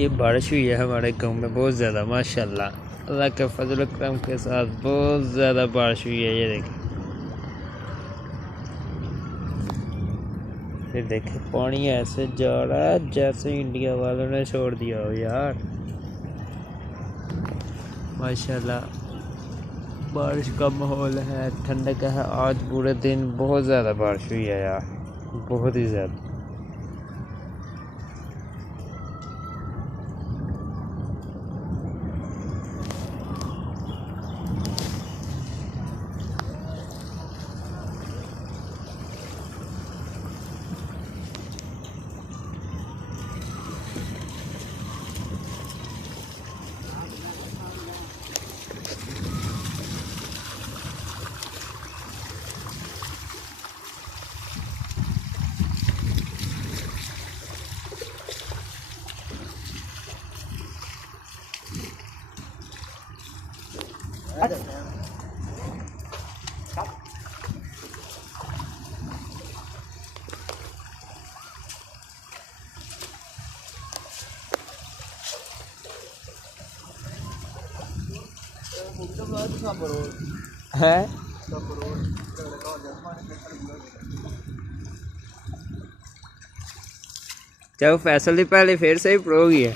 ये बारिश हुई है हमारे गांव में बहुत ज़्यादा माशाल्लाह, अल्लाह के फजल करम के साथ बहुत ज़्यादा बारिश हुई है। ये देखिए पानी ऐसे जा रहा है जैसे इंडिया वालों ने छोड़ दिया हो यार। माशाल्लाह बारिश का माहौल है, ठंडक है। आज पूरे दिन बहुत ज़्यादा बारिश हुई है यार, बहुत ही ज़्यादा। है चलो फैसल दी पहले फिर से ही प्रो गई है।